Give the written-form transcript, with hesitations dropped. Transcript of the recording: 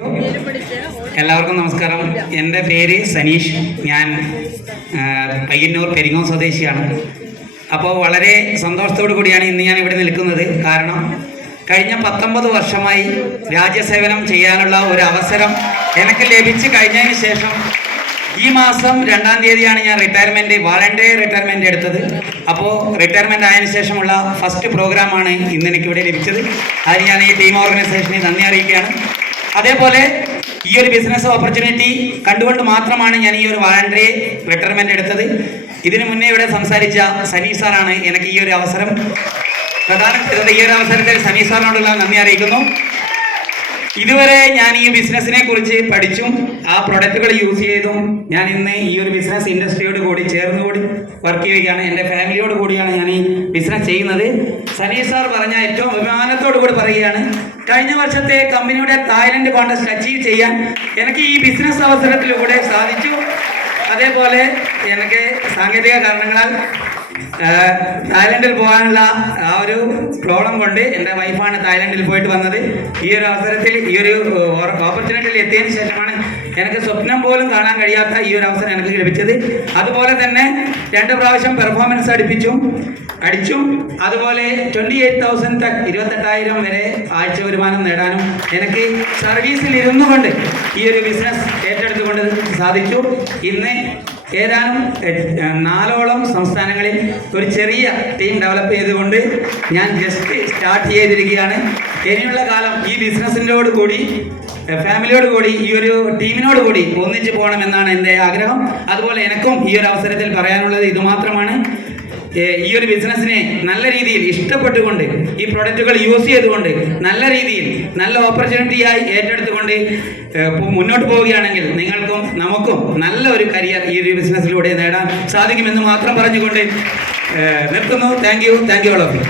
എല്ലാവർക്കും നമസ്കാരം. എൻ്റെ പേര് സനീഷ്. ഞാൻ പയ്യന്നൂർ പെരിങ്ങോം സ്വദേശിയാണ്. അപ്പോൾ വളരെ സന്തോഷത്തോടു കൂടിയാണ് ഇന്ന് ഞാൻ ഇവിടെ നിൽക്കുന്നത്. കാരണം കഴിഞ്ഞ 19 വർഷമായി രാജ്യസേവനം ചെയ്യാനുള്ള ഒരു അവസരം എനിക്ക് ലഭിച്ചു കഴിഞ്ഞതിന് ശേഷം ഈ മാസം 2-ാം തീയതിയാണ് ഞാൻ വാളണ്ടിയർ റിട്ടയർമെൻറ്റ് എടുത്തത്. അപ്പോൾ റിട്ടയർമെൻറ്റ് ആയതിനു ശേഷമുള്ള ഫസ്റ്റ് പ്രോഗ്രാമാണ് ഇന്ന് എനിക്കിവിടെ ലഭിച്ചത്. അതിന് ഞാൻ ഈ ടീം ഓർഗനൈസേഷനെ നന്ദി അറിയിക്കുകയാണ്. അതേപോലെ ഈ ഒരു ബിസിനസ് ഓപ്പർച്യൂണിറ്റി കണ്ടുകൊണ്ട് മാത്രമാണ് ഞാൻ ഈ ഒരു വാളണ്ടറി റിട്ടയർമെൻറ്റ് എടുത്തത്. ഇതിനു മുന്നേ ഇവിടെ സംസാരിച്ച സനീഷ് സാറാണ് എനിക്ക് ഈ ഒരു അവസരം പ്രദാനം ചെയ്തത്. ഈ ഒരു അവസരത്തിൽ സനീഷ് സാറിനോടുള്ള നന്ദി അറിയിക്കുന്നു. ഇതുവരെ ഞാൻ ഈ ബിസിനസ്സിനെ കുറിച്ച് പഠിച്ചും ആ പ്രൊഡക്റ്റുകൾ യൂസ് ചെയ്തും ഞാൻ ഇന്ന് ഈ ഒരു ബിസിനസ് ഇൻഡസ്ട്രിയോട് കൂടി ചേർന്നുകൂടി വർക്ക് ചെയ്യുകയാണ്. എൻ്റെ ഫാമിലിയോട് കൂടിയാണ് ഞാൻ ഈ ബിസിനസ് ചെയ്യുന്നത്. സനീഷ് സാർ പറഞ്ഞ ഏറ്റവും അഭിമാനത്തോടു കൂടി പറയുകയാണ്, കഴിഞ്ഞ വർഷത്തെ കമ്പനിയുടെ തായ്ലൻഡ് കോൺടെസ്റ്റ് അച്ചീവ് ചെയ്യാൻ എനിക്ക് ഈ ബിസിനസ് അവസരത്തിലൂടെ സാധിച്ചു. അതേപോലെ എനിക്ക് സാങ്കേതിക കാരണങ്ങളാൽ തായ്ലൻഡിൽ പോകാനുള്ള ആ ഒരു പ്രോബ്ലം കൊണ്ട് എൻ്റെ വൈഫാണ് തായ്ലൻഡിൽ പോയിട്ട് വന്നത്. ഈ ഒരു അവസരത്തിൽ ഈ ഒരു ഓപ്പർച്യൂണിറ്റിയിൽ എത്തിയതിന് ശേഷമാണ് എനിക്ക് സ്വപ്നം പോലും കാണാൻ കഴിയാത്ത ഈ ഒരു അവസരം എനിക്ക് ലഭിച്ചത്. അതുപോലെ തന്നെ 2 പ്രാവശ്യം പെർഫോമൻസ് അടിച്ചും അതുപോലെ 28,000 28,000 വരെ ആഴ്ച വരുമാനം നേടാനും എനിക്ക് സർവീസിൽ ഇരുന്നു കൊണ്ട് ഈ ഒരു ബിസിനസ് ഏറ്റെടുത്തുകൊണ്ട് സാധിച്ചു. ഇന്ന് ഏതാനും 4ഓളം സംസ്ഥാനങ്ങളിൽ ഒരു ചെറിയ ടീം ഡെവലപ്പ് ചെയ്തുകൊണ്ട് ഞാൻ ജസ്റ്റ് സ്റ്റാർട്ട് ചെയ്തിരിക്കുകയാണ്. ഇനിയുള്ള കാലം ഈ ബിസിനസ്സിനോട് കൂടി ഫാമിലിയോട് കൂടി ഈ ഒരു ടീമിനോട് കൂടി ഒന്നിച്ചു പോകണമെന്നാണ് എൻ്റെ ആഗ്രഹം. അതുപോലെ എനിക്കും ഈ ഒരു അവസരത്തിൽ പറയാനുള്ളത് ഇതുമാത്രമാണ്. ഈ ഒരു ബിസിനസ്സിനെ നല്ല രീതിയിൽ ഇഷ്ടപ്പെട്ടുകൊണ്ട് ഈ പ്രൊഡക്റ്റുകൾ യൂസ് ചെയ്തുകൊണ്ട് നല്ല രീതിയിൽ നല്ല ഓപ്പർച്യൂണിറ്റിയായി ഏറ്റെടുത്തുകൊണ്ട് മുന്നോട്ട് പോവുകയാണെങ്കിൽ നിങ്ങൾക്കും നമുക്കും നല്ല ഒരു കരിയർ ഈ ഒരു ബിസിനസ്സിലൂടെ നേടാൻ സാധിക്കുമെന്ന് മാത്രം പറഞ്ഞുകൊണ്ട് നിർത്തുന്നു. Thank you all of U.